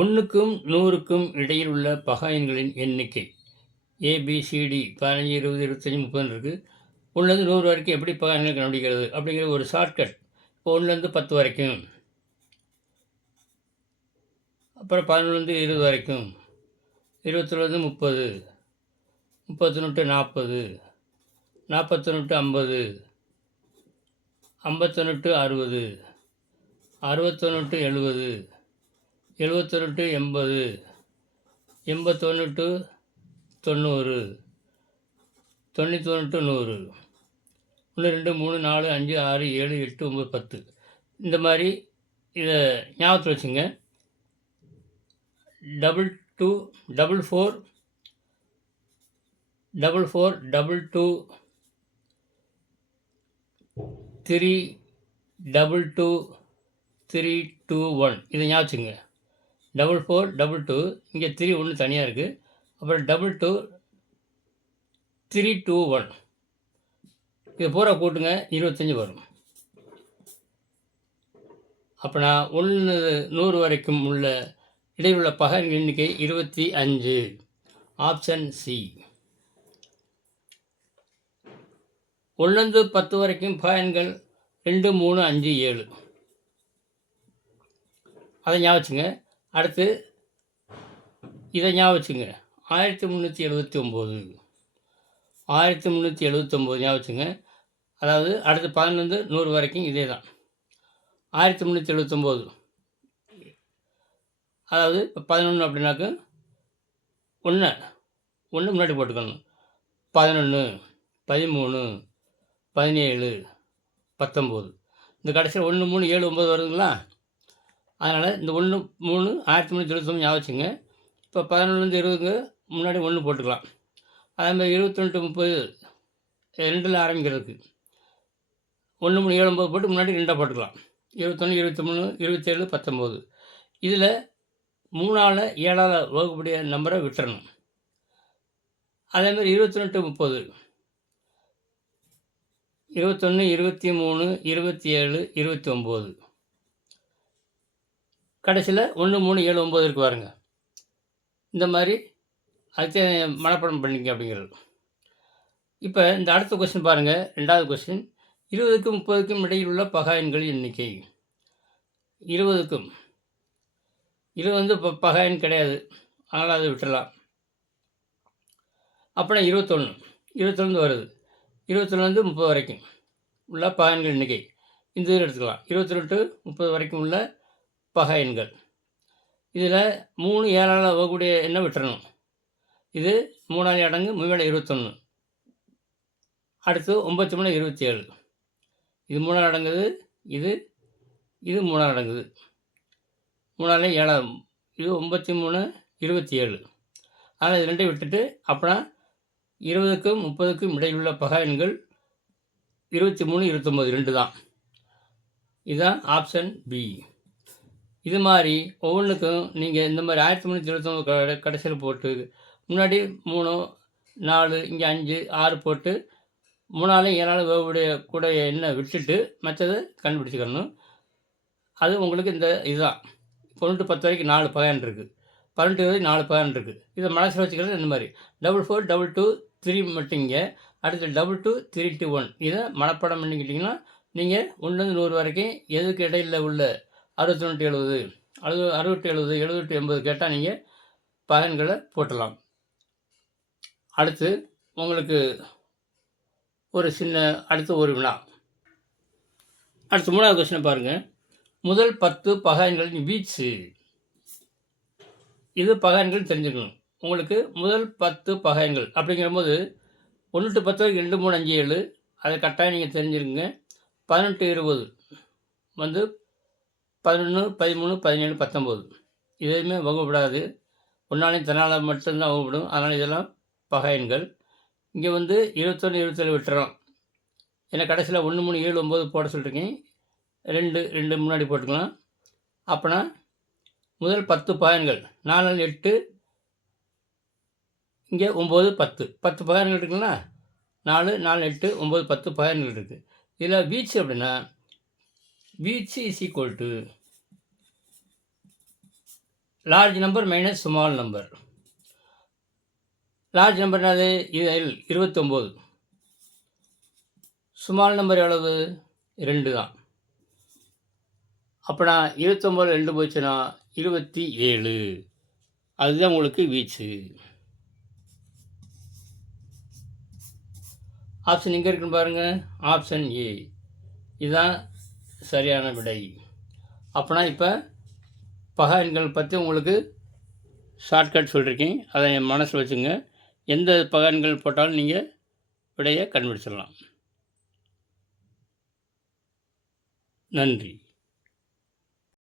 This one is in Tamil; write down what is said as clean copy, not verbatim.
1க்கும் 100க்கும் இடையில் உள்ள பகாயன்களின் எண்ணிக்கை ஏபிசிடி 15, 20, 25, 30 இருக்குது. 1லேருந்து 100 வரைக்கும் எப்படி பகாயன்களை கண்டுபிடிக்கிறது அப்படிங்கிற ஒரு ஷார்ட்கட். இப்போ 1லேருந்து 10 வரைக்கும், அப்புறம் 11லேருந்து 20 வரைக்கும், 20லேருந்து 30, 31 40, 41 50, 51 60, 61 70, 71 80, 81 90, 91 100, 1 2 3 4 5 6 7 8 9 10. இந்த மாதிரி இதை ஞாபகத்தில் வச்சுங்க. 22 44 44 22 3 22 3 2 1. இதை ஞாபகம் வச்சுங்க. 44 22, இங்கே 3 1 தனியாக இருக்குது. அப்புறம் 22 3 2 1. இது பூரா கூட்டுங்க, 25 வரும். அப்போ நான் 1 100 வரைக்கும் உள்ள இடையில் உள்ள பகாயன்கள் எண்ணிக்கை 25. Option C. 1லேருந்து 10 வரைக்கும் பகாயன்கள் 2 3 5 7. அதை ஞாபகம் வச்சுங்க. அடுத்து இதை ஞாபகம் வச்சுங்க. 1379 1379 ஞாபகம் வச்சுங்க. அதாவது அடுத்து 11லேருந்து 100 வரைக்கும் இதே தான். 1379, அதாவது இப்போ 11 அப்படின்னாக்க 1 முன்னாடி போட்டுக்கணும். 11 13 17 19. இந்த கடைசியில் 1 3 7 9 வருதுங்களா? அதனால் இந்த 1 3 1379 ஞாபகம் வச்சுங்க. இப்போ 11லேருந்து 20க்கு முன்னாடி 1 போட்டுக்கலாம். அதேமாதிரி 22 30 2ல் ஆரம்பிக்கிறதுக்கு 1 3 7 9 போட்டு முன்னாடி 2 போட்டுக்கலாம். 21 23 27 19. இதில் 3ஆல் 7ஆல் வகுக்கக்கூடிய நம்பரை விட்டுறணும். அதேமாதிரி 28 30 21 23 27 29. கடைசியில் 1 3 7 9 இருக்கு பாருங்க. இந்த மாதிரி அதுக்கு மனப்பாடம் பண்ணிங்க அப்படிங்கிறது. இப்போ இந்த அடுத்த கொஸ்டின் பாருங்கள். 2வது கொஸ்டின். 20க்கும் 30க்கும் இடையில் உள்ள பகாயன்கள் எண்ணிக்கை. 20க்கும் 20 வந்து இப்போ பகாயன் கிடையாது, அதனால் அதை விட்டுடலாம். அப்புறம் 21 21 வருது. 21லேருந்து 30 வரைக்கும் உள்ள பகாயன்கள் எண்ணிக்கை இந்த இதில் எடுத்துக்கலாம். 22 30 வரைக்கும் உள்ள பகாயன்கள். இதில் 3 7ஆல் வகுக்கக்கூடிய எண்ணை விட்டுறணும். இது 3ஆல் அடங்கு 3 21. அடுத்து 9 3 27. இது 3ஆல் அடங்குது. இது 3ஆல் அடங்குது. 3ஆல் 7, இது 93 27. அதனால் இது 2ஐயும் விட்டுட்டு அப்புறம் 20க்கும் 30க்கும் இடையில் உள்ள பகாயன்கள் 23 29 2 தான். இதுதான் ஆப்ஷன் பி. இது மாதிரி ஒவ்வொன்றுக்கும் நீங்கள் இந்த மாதிரி 1329 கடைசியில் போட்டு முன்னாடி 3 4 இங்கே 5 6 போட்டு 3ஆல் 7ஆல் வகுக்கக்கூடிய கூட எண்ணை விட்டுட்டு மற்றதை கண்டுபிடிச்சிக்கணும். அது உங்களுக்கு இந்த இதுதான். 1 to 10 வரைக்கும் 4 பகாயன் இருக்குது. 12 வரைக்கும் 4 பகாயன் இருக்குது. இதை மனசில் வச்சுக்கிறது இந்த மாதிரி 44 22 3 மட்டும் இங்கே. அடுத்து 22 3 2 1. இதை மனப்பாடம் பண்ணிக்கிட்டிங்கன்னா நீங்கள் 1லேருந்து 100 வரைக்கும் எதுக்கு இடையில் உள்ள 61 70 68 70 78 80 கேட்டால் நீங்கள் பகாயன்களை போட்டலாம். அடுத்து உங்களுக்கு ஒரு அடுத்து ஒரு வினா. அடுத்து 3வது கொஸ்டினை பாருங்கள். முதல் 10 பகாயன்களின் வீச்சு. இது பகாயன்கள் தெரிஞ்சுக்கணும். உங்களுக்கு முதல் 10 பகாயன்கள் அப்படிங்கிறபோது 1 to 10 வரைக்கும் 2 3 5 7 அதை கட்டாயம் நீங்கள் தெரிஞ்சுருங்க. 18 20 வந்து 11 13 17 19 எதுவுமே வகுப்படாது. ஒன்றாலையும் தன்னால் மட்டும்தான் வகுப்படும். அதனால் இதெல்லாம் பகாயன்கள். இங்கே வந்து 21 27 விட்டுறோம். ஏன்னா கடைசியில் 1 3 7 9 போட சொல்லியிருக்கேன். 2 முன்னாடி போட்டுக்கலாம். அப்போனா முதல் 10 பகாயன்கள் 4 8 இங்கே 9 10 10 பகாயன்கள் இருக்குங்களா? 4 4 8 9 10 பகாயன்கள் இருக்குது. இதில் வீச்சு அப்படின்னா வீச்சு is equal to large number minus small number. Large number என்னது? 29. ஸ்மால் நம்பர் எவ்வளவு? 2 தான். அப்போனா 29 2 போச்சுன்னா 27. அதுதான் உங்களுக்கு வீச்சு. ஆப்ஷன் எங்கே இருக்குன்னு பாருங்கள். ஆப்ஷன் ஏ இதுதான் சரியான விடை. அப்போனா இப்போ பகா எண்கள் பற்றி உங்களுக்கு ஷார்ட்கட் சொல்லியிருக்கேன். அதை என் மனசில் வச்சுங்க. எந்த பகா எண்கள் போட்டாலும் நீங்கள் விடையை கண்டுபிடிச்சிடலாம். நன்றி.